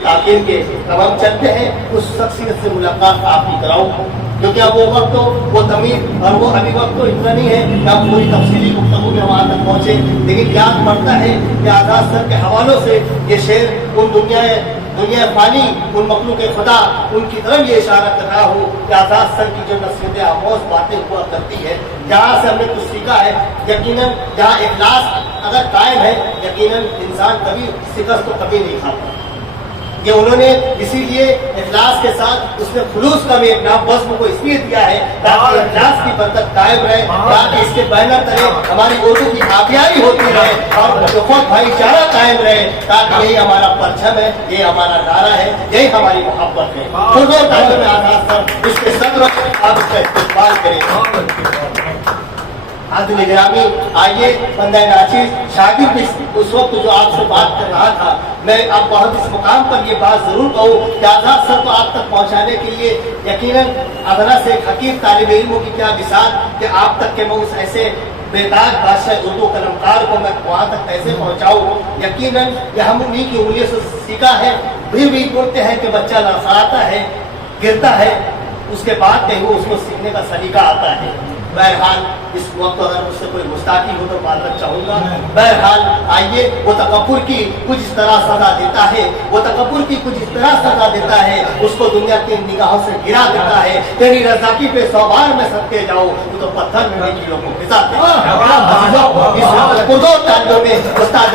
تاخیر کے اب ہم چلتے ہیں اس شخصیت سے ملاقات آپ کی کراؤں، کیونکہ اب وہ وقت وہ تمیز اور وہ ابھی وقت تو اتنا نہیں ہے کہ ہم پوری تفصیلی گفتگو میں وہاں تک پہنچے، لیکن یاد پڑتا ہے کہ آزاد سر کے حوالوں سے یہ شعر ان دنیا فانی ان مخلوق خدا ان کی طرف یہ اشارہ کر رہا ہو کہ آزاد سر کی جو نصیحت آموز باتیں ہوا کرتی ہے، جہاں سے ہم نے کچھ سیکھا ہے، یقیناً جہاں اخلاص اگر قائم ہے یقیناً انسان کبھی شکست تو کبھی نہیں کھاتا۔ یہ انہوں نے اسی لیے اخلاص کے ساتھ اس نے خلوص کا بھی ایک نام وزن کو اس لیے دیا ہے تاکہ اخلاص کی برکت قائم رہے، تاکہ اس کے بینر تلے ہماری اردو کی آبیاری ہوتی رہے اور اخوت بھائی چارہ قائم رہے، تاکہ یہی ہمارا پرچم ہے، یہ ہمارا نعرہ ہے، یہی ہماری محبت ہے۔ خود تعلیم آزاد سر اس کے صدر آپ اس کا استقبال کریں۔ حاضر گرامی، آئیے بندہ ناچیز شاگرد اس وقت جو آپ سے بات کر رہا تھا، میں اب بہت اس مقام پر یہ بات ضرور کہوں کہ آزاد سر کو آپ تک پہنچانے کے لیے یقیناً ادنا سے ایک حقیق طالب علموں کی کیا مثال کہ آپ تک کے میں اس ایسے بیداد بادشاہ اردو قلمکار کو میں وہاں تک کیسے پہنچاؤں، یقیناً یہ ہم انہیں کی انگلیوں سے سیکھا ہے۔ بھی بولتے ہیں کہ بچہ لڑکھڑاتا ہے، گرتا ہے، اس کے بعد کہیں وہ اس کو سیکھنے کا سلیقہ آتا ہے۔ بہرحال اس وقت اگر مجھ سے کوئی مستعفی ہو تو معذرت چاہوں گا۔ بہرحال آئیے، وہ تکبر کی کچھ اس طرح سزا دیتا ہے، وہ تکبر کی کچھ اس طرح سزا دیتا ہے، اس کو دنیا کی نگاہوں سے گرا دیتا ہے۔ تیری رضاکی پہ 100 بار میں صدقے جاؤں تو پتھر میں نیچیوں کو پھسا دے۔ اردو تعلیموں میں استاد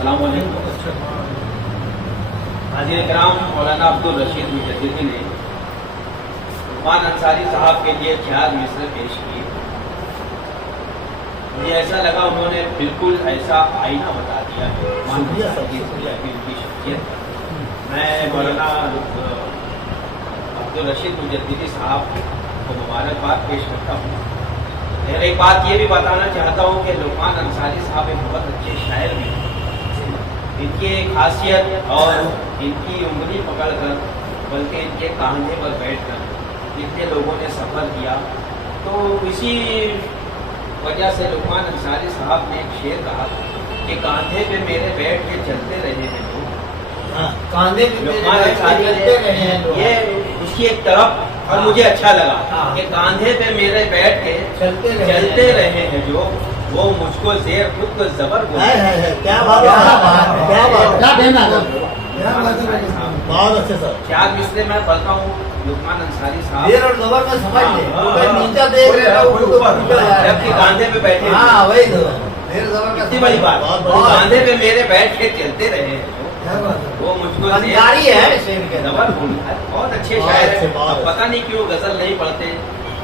السلام علیکم۔ حاضر کرام، مولانا عبدالرشید مجددی نے لقمان انصاری صاحب کے لیے 4 مصرع پیش کیے۔ مجھے ایسا لگا انہوں نے بالکل ایسا آئینہ بتا دیا ہے ان کی شخصیت۔ میں مولانا عبدالرشید مجددی صاحب کو مبارکباد پیش کرتا ہوں۔ میں ایک بات یہ بھی بتانا چاہتا ہوں کہ لقمان انصاری صاحب ایک بہت اچھے شاعر بھی ہیں۔ ان کی خاصیت اور ان کی انگلی پکڑ کر بلکہ ان کے کاندھے پر بیٹھ کر جتنے لوگوں نے سفر کیا، تو اسی وجہ سے لقمان انصاری صاحب نے ایک شعر کہا کہ کاندھے پہ میرے بیٹھ کے چلتے رہے ہیں لوگ۔ کاندھے پہ لقمان انصاری یہ اس کی ایک طرف اور مجھے اچھا لگا کہ کاندھے پہ میرے بیٹھ کے چلتے رہے ہیں جو وہ مجھ کو زیر خود کو زبر بولے۔ کیا بات بہت اچھے سر۔ 4 مصرع میں پڑھتا ہوں لقمان انصاری صاحب جبکہ کاندھے پہ بیٹھے، اتنی بڑی بات، کاندھے پہ میرے بیٹھ کے چلتے رہے وہ مجھ کو زبر بولتا ہے۔ بہت اچھے شاعر ہیں، پتہ نہیں کیوں غزل نہیں پڑھتے،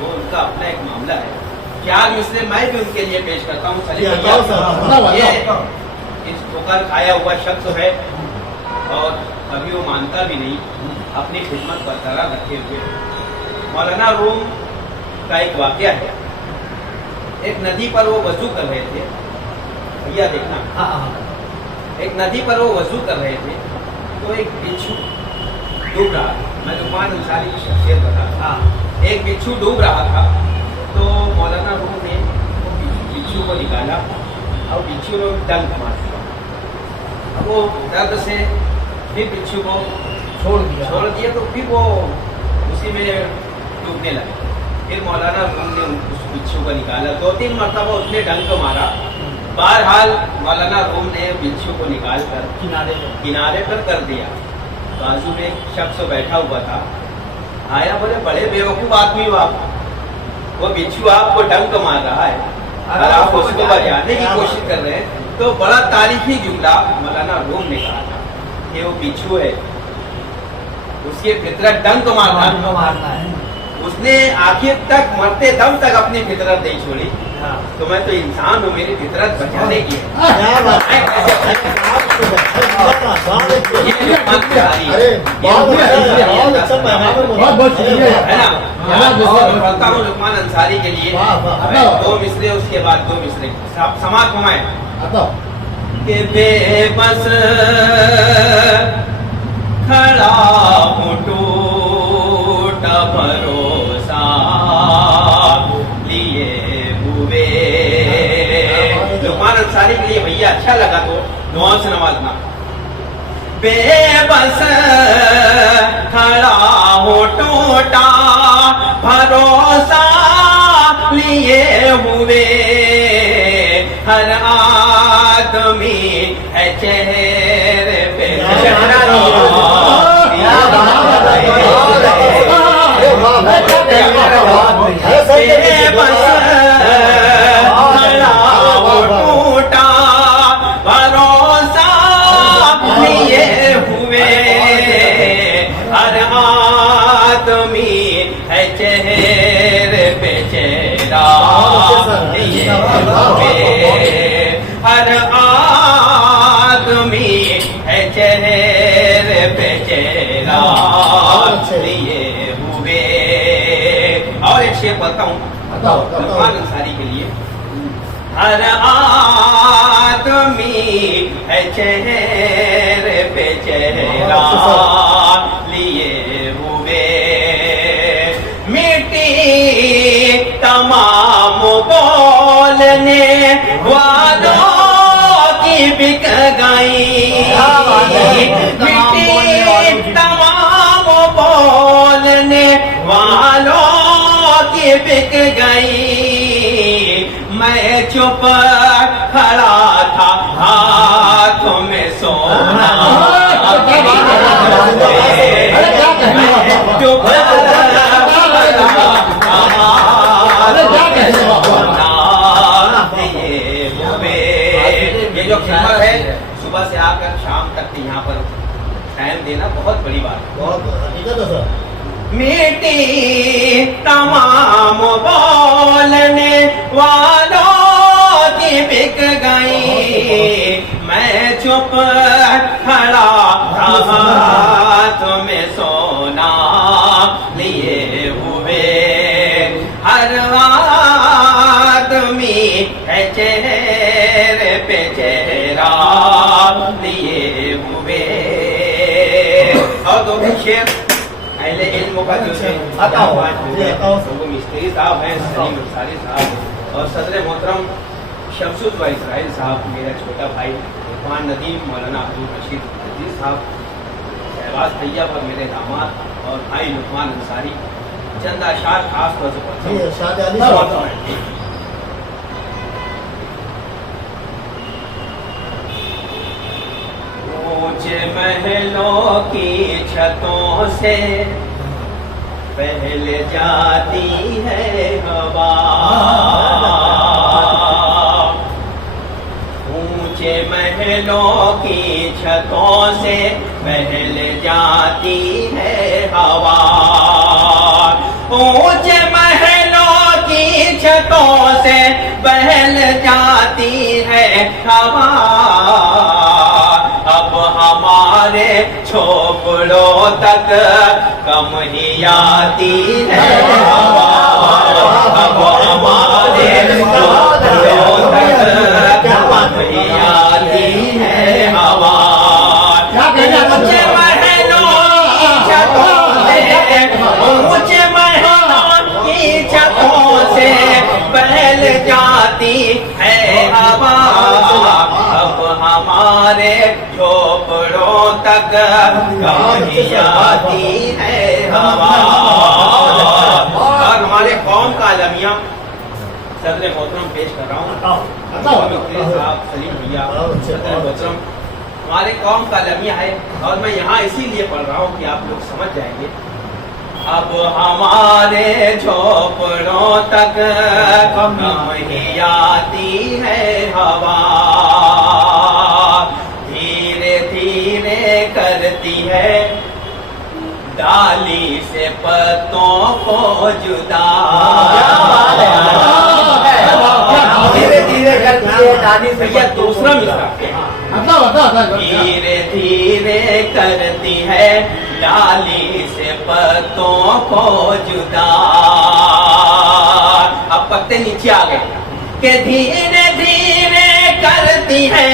وہ ان کا اپنا ایک معاملہ ہے۔ 4 مصرع میں بھی ان کے لیے پیش کرتا ہوں۔ یہ اس ٹھوکر کھایا ہوا شخص ہے اور ابھی وہ مانتا بھی نہیں، اپنی خدمت برقرار رکھے ہوئے۔ مولانا روم کا ایک واقعہ ہے، ایک ندی پر وہ وضو کر رہے تھے، بھیا دیکھنا، ایک ندی پر وہ وضو کر رہے تھے تو ایک بچھو ڈوب رہا تھا۔ میں لقمان انصاری کی شخصیت بتا رہا تھا۔ ایک بچھو ڈوب رہا تھا تو مولانا روم نے بچھو کو نکالا اور بچھو نے ڈنک مار دیا۔ اب وہ درد سے پھر بچھو کو چھوڑ دیا تو پھر وہ اسی میں ڈوبنے لگا۔ پھر مولانا روم نے اس بچھو کو نکالا، 2-3 مرتبہ اس نے ڈنک مارا۔ بہرحال مولانا روم نے بچھو کو نکال کر کنارے پر کر دیا۔ بازو میں ایک شخص بیٹھا ہوا تھا، آیا، بولے بڑے بیوقوف آدمی ہو آپ، وہ بچھو آپ کو ڈنک مار رہا ہے اور آپ اس کو بچانے کی کوشش کر رہے ہیں۔ تو بڑا تاریخی جملہ مولانا روم نے کہا تھا کہ وہ بچھو ہے، اس کی فطرت ڈنک مارنا ہے، اس نے آخر تک مرتے دم تک اپنی فطرت نہیں چھوڑی۔ تو میں تو انسان ہوں، میری فطرت بچانے کی ہے۔ لقمان انصاری کے لیے 2 مصرع، اس کے بعد 2 مصرع سماعت فرمائیں کہ بے بس खड़ा हूँ टूटा भरोसा लिए हुए। लुकमान अंसारी के लिए भैया अच्छा लगा तो दुआओं से नवाजना। बेबस खड़ा हूँ टूटा भरोसा लिए हुए, हर आदमी है चेहरे पे टूटा भरोसा लिए हुए, हर आदमी है चेहरे पे चेहरा लिए हुए, हर आदमी है चेहरे पे चेहरा लिए हुए। और एक शेर पढ़ता हूँ लुकमान अंसारी के लिए। हर आदमी है चेहरे पे चेहरा लिए हुए, मिट्टी तमाम बोलने वालों की बिक गई, मिट्टी तमाम बोलने वालों की बिक गई। मैं चुप खड़ा था हाथों में सोना, चुप ये जो खिदमत है सुबह से आकर शाम तक यहाँ पर टाइम देना बहुत बड़ी बात है। मिट्टी तमाम बोलने वालों की बिक गई, मैं चुप खड़ा हाथ में सोना लिए हुए, हर आदमी है चेहरे पे चेहरा लिए हुए। और दो शेर पहले इल्म का जो है वो मिस्त्री साहब हैं, सलीम अंसारी साहब, और सदर मोहतरम शमसुद व इसराइल साहब, मेरा छोटा भाई इरफान नदीम, मौलाना अब्दुल रशीद अजीज साहब, शहबाज तैयब और मेरे दामाद और भाई लुकमान अंसारी। चंद अशार खास तौर से पढ़ता हूं। ऊंचे महलों की छतों से पहले जाती है हवा, ऊंचे महलों की छतों से पहले जाती है हवा, ऊंचे महलों की छतों से पहल जाती है हवा। अब हमारे झोपड़ों तक कम ही आती है हवा, अब हमारे झोपड़ों तक कम ही आती है हवा। ऊंचे महलों की छतों से, ऊंचे महलों की छतों से पहल जाती है हवा, अब हमारे झोपड़ों तक कहीं आती है हवा। और हमारे कौम का अलमिया सदर मोहतरम पेश कर रहा हूँ साहब, सलीम भैया, सदर मोहतरम हमारे कौम का अलमिया है, और मैं यहाँ इसीलिए पढ़ रहा हूँ कि आप लोग समझ जाएंगे। अब हमारे झोपड़ों तक कम ही आती है हवा, धीरे धीरे करती है डाली से पत्तों को जुदा, धीरे धीरे करती है डाली से। यह दूसरा मिसरा, धीरे धीरे करती है डाली से पत्तों को जुदा। अब पत्ते नीचे आ गए कि धीरे धीरे करती है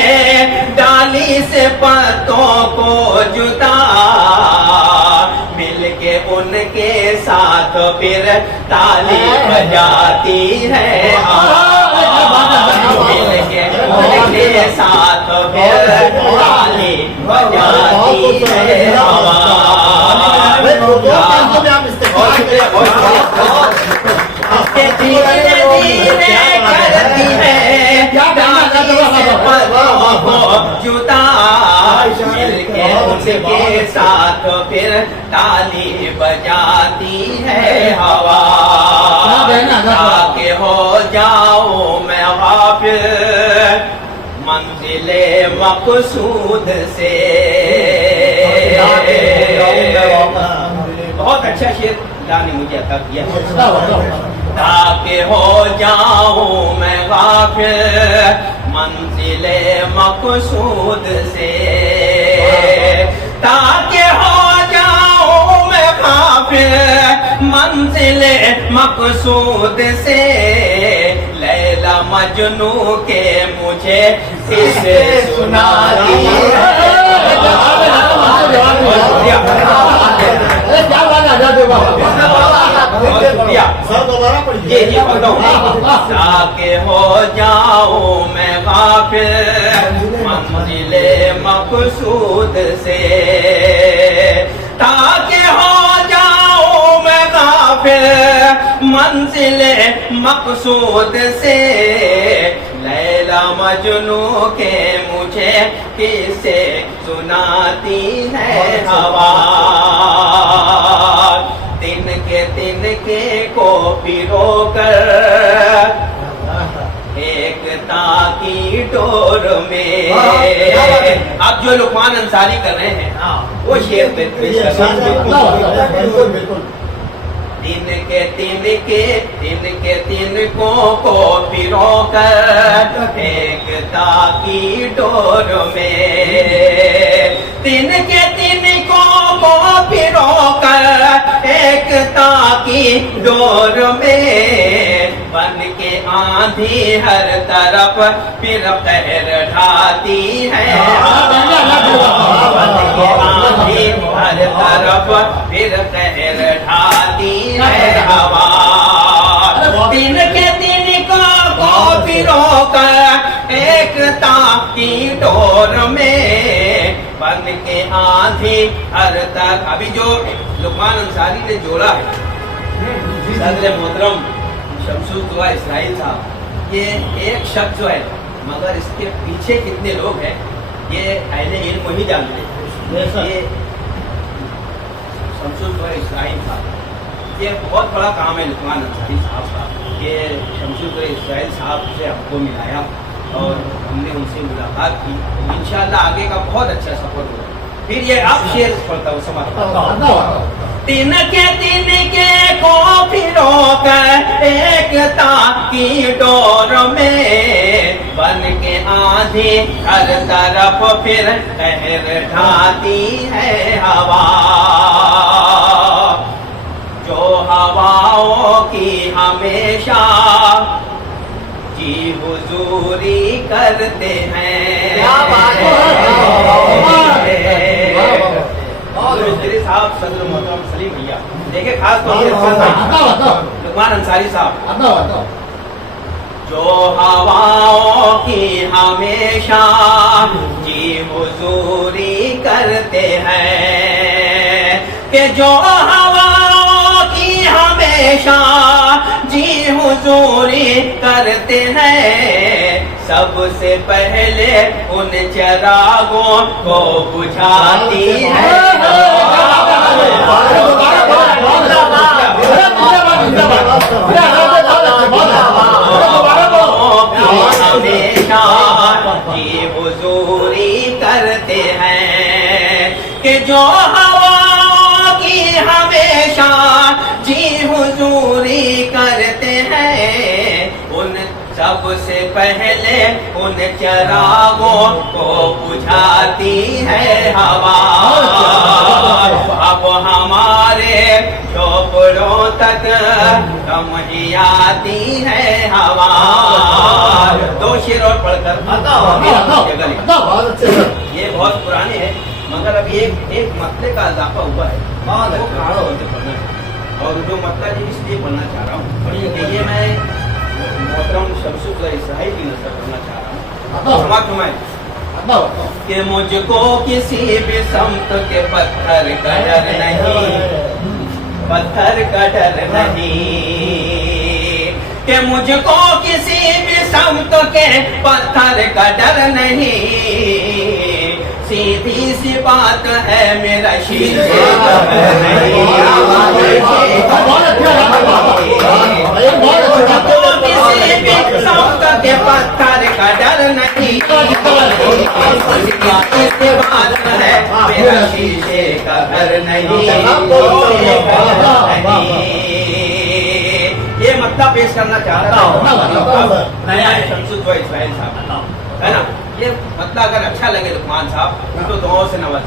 डाली से पत्तों को जुदा। के साथ फिर ताली बजाती है दिल के साथ फिर ताली बजाती है हवा धीरे धीरे करती है जुदा मिलके उनके साथ फिर ताली बजाती है हवा के हो जाओ मैं हाफिज मंजिले मकसूद से बहुत अच्छा शेर अल्लाह ने मुझे अता किया ताकि हो जाऊं मैं गाफिल मंजिले मकसूद से ताकि हो जाऊं मैं गाफिल मंजिले मकसूद से लैला मजनू के मुझे किसे सुनाती ताकि हो जाऊं मैं गाफिल मंजिले मकसूद से ताकि हो जाऊं मैं गाफिल मंजिले मकसूद से लैला मजनू के मुझे किसे सुनाती है हवा तिनके को पिरो कर एकता की डोर में अब जो लुकमान अंसारी कर रहे हैं वो शेर पे तिनको को पिरो कर एकता की डोर में तिनको को पिरो कर एकता की डोर में बन के आंधी हर तरफ फिर कहर ढाती है बन के आंधी हर तरफ फिर कहर ढाती है हवा तिनको को पिरो कर एकता की डोर में बन के आंधी हर तक अभी जो लुकमान अंसारी ने जोड़ा है सदर मोहतरम शमशुल दुआ इस्राइल साहब ये एक शख्स जो है मगर इसके पीछे कितने लोग हैं ये अहले इल्म ही जानते हैं ये शमशुल दुआ इस्राइल साहब ये बहुत बड़ा काम है लुकमान अंसारी साहब का ये शमशुल दुआ इस्राइल साहब से हमको मिलाया और हमने उनसे मुलाकात की इंशाअल्लाह आगे का बहुत अच्छा सफर हुआ फिर ये आप शेर पढ़ता हूँ समझता तिनके को पिरो कर एकता की डोर में बन के आंधी हर तरफ फिर कहर ढाती है हवा जो हवाओं की हमेशा जी हुजूरी करते हैं साहब सदर मोहतरम सलीम भैया देखे खास तौर से लुकमान अंसारी साहब जो हवाओं की हमेशा जी हुजूरी करते हैं कि जो हवाओं की हमेशा जी हुजूरी करते हैं सबसे पहले उन चरागों को बुझाती है हमेशा की हुजूरी करते हैं कि जो हवा की हमेशा जी हुजूरी करते हैं उन सबसे पहले उन चरागों को बुझाती है हवा अब हमारे झोपड़ों तक कम ही आती है हवा दो शेर और पढ़कर ये बहुत पुराने हैं मगर अब एक मतले का इजाफा हुआ है वो खड़ा होकर पढ़ना है और जो मतलब जी इसलिए बोलना चाह रहा हूँ कि ये मैं मोहतरम शमसुल इसराइल की नजर करना चाह रहा हूँ। मैं कि मुझको किसी भी संत के पत्थर का डर नहीं, पत्थर का डर नहीं, कि मुझको किसी भी संत के पत्थर का डर नहीं, सीधी सी बात है मेरा शीशे का घर नहीं, मुझको किसी भी संत के पत्थर का डर नहीं, सीधी सी बात है मेरा शीशे का घर नहीं, ये मतलब पेश करना चाहता हूँ। नया है शमसुल इसराइल साहब, है ना? ये मतलब अगर अच्छा लगे तो मान साहब तो दुआओं से नवाज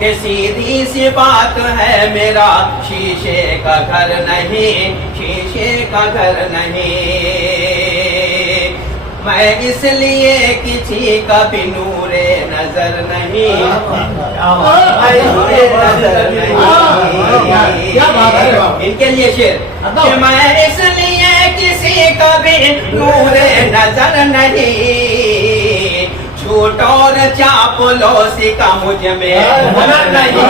कि सीधी सी बात है मेरा शीशे का घर नहीं, शीशे का घर नहीं, मैं इसलिए किसी का भी नूरे नजर नहीं, नजर नहीं। इनके लिए शेर कि मैं इसलिए किसी का भी नूरे नजर नहीं, झूठ और चापलूसी का मुझ में हुनर नहीं,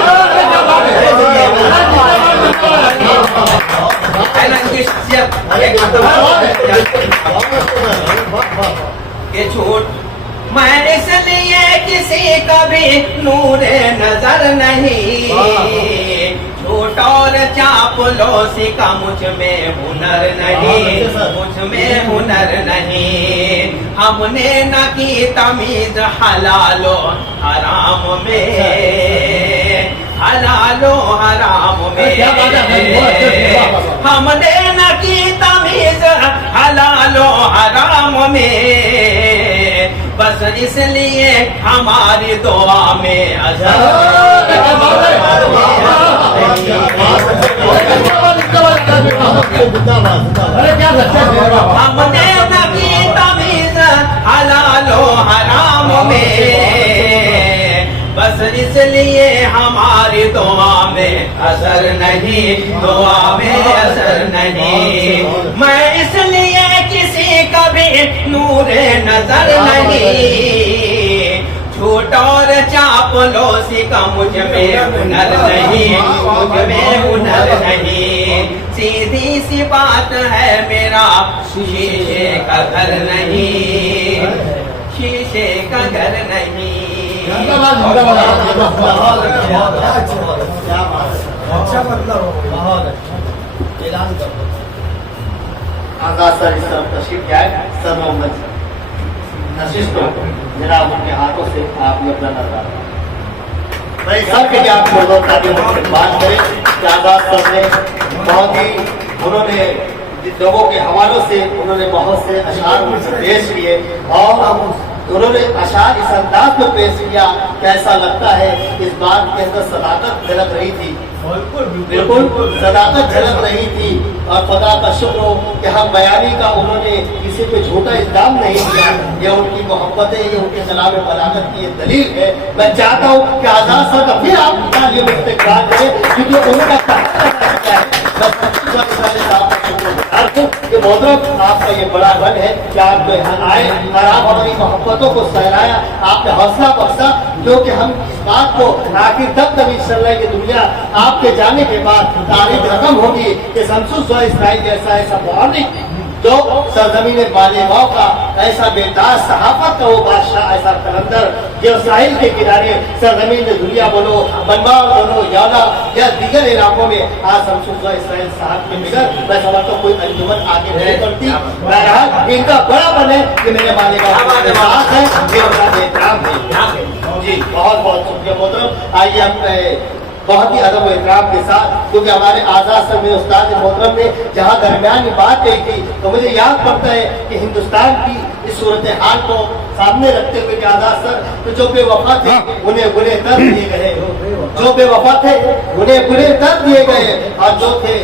कि झूठ मैं इसलिए किसी का भी नूरे नजर नहीं, झूठ और चापलूसी का मुझ में हुनर नहीं, मुझ में हुनर नहीं, हमने न की तमीज हलालो हराम में, हलालो हराम में, हमने न की तमीज हलालो हराम में, बस इसलिए हमारी दुआ में अजर हमने न की तमीज हलालो हराम में, बस इसलिए हमारी दुआ में असर नहीं, दुआ में असर नहीं, मैं इसलिए किसी का भी नूरे नजर नहीं, झूठ और चापलूसी का मुझ में हुनर नहीं, मुझ में हुनर नहीं, सीधी सी बात है मेरा शीशे का घर नहीं, शीशे का घर नहीं। अच्छा मतलब आजाद सर इस तरफ तशरीफ क्या है सर मोहम्मद नशिश को जनाब उनके हाथों से आप ये अपना नजर मैं सर के लिए आप बात करें कि आजाद सर ने बहुत ही उन्होंने लोगों के हवालों से उन्होंने बहुत से अशार पेश किए और उन्होंने अशार इस अंदाज में पेश किया कैसा लगता है इस बात के अंदर सदाकत झलक रही थी, बिल्कुल सदाकत झलक रही थी और खुदा का शुक्र हो कि हम बयानी का उन्होंने किसी पे झूठा इल्जाम नहीं किया, ये उनकी मोहब्बत है, ये उनके कलाम बलागत की दलील है। मैं चाहता हूँ कि आजाद सर का फिर आप ये इस्तेक़बाल करें क्योंकि उन्होंने कि मोहतरम आपका ये बड़ा बल है कि आप जो यहाँ आए और आप हमारी मोहब्बतों को सहलाया, आपने हौसला बख्शा, क्योंकि हम इस बात को आखिर तब तक इंशाअल्लाह ये दुनिया आपके जाने के बाद तारीख रकम होगी कि शमसुल इसराइल जैसा ऐसा मौलिक जो सरजमीन मालेगांव का ऐसा बेताज सहाफत का वो बादशाह, ऐसा कलंदर जो साहिल के किनारे सरजमीन दुनिया बोलो, बनवाल बोलो, याला या दीगर इलाकों में आज शमसुल इसराइल साहब के बगैर मैं समझता हूँ कोई अंजुमन आगे नहीं बढ़ती। बहरहाल इनका बड़ा बन है कि मेरे मालेगांव के साथ है, ये उनका एहतराम है जी। बहुत बहुत शुक्रिया मोहतरम। आइए हम बहुत ही अदब एहतराम के साथ, क्योंकि हमारे आजाद सर मेरे उस्ताद मोहतरम ने जहाँ दरमियान में बात कही थी तो मुझे याद पड़ता है कि हिंदुस्तान की इस सूरत हाल को सामने रखते हुए कि आजाद सर तो जो बेवफा थे उन्हें गुनहगार दिए गए, जो बेवफा थे उन्हें गुनहगार दिए गए और जो थे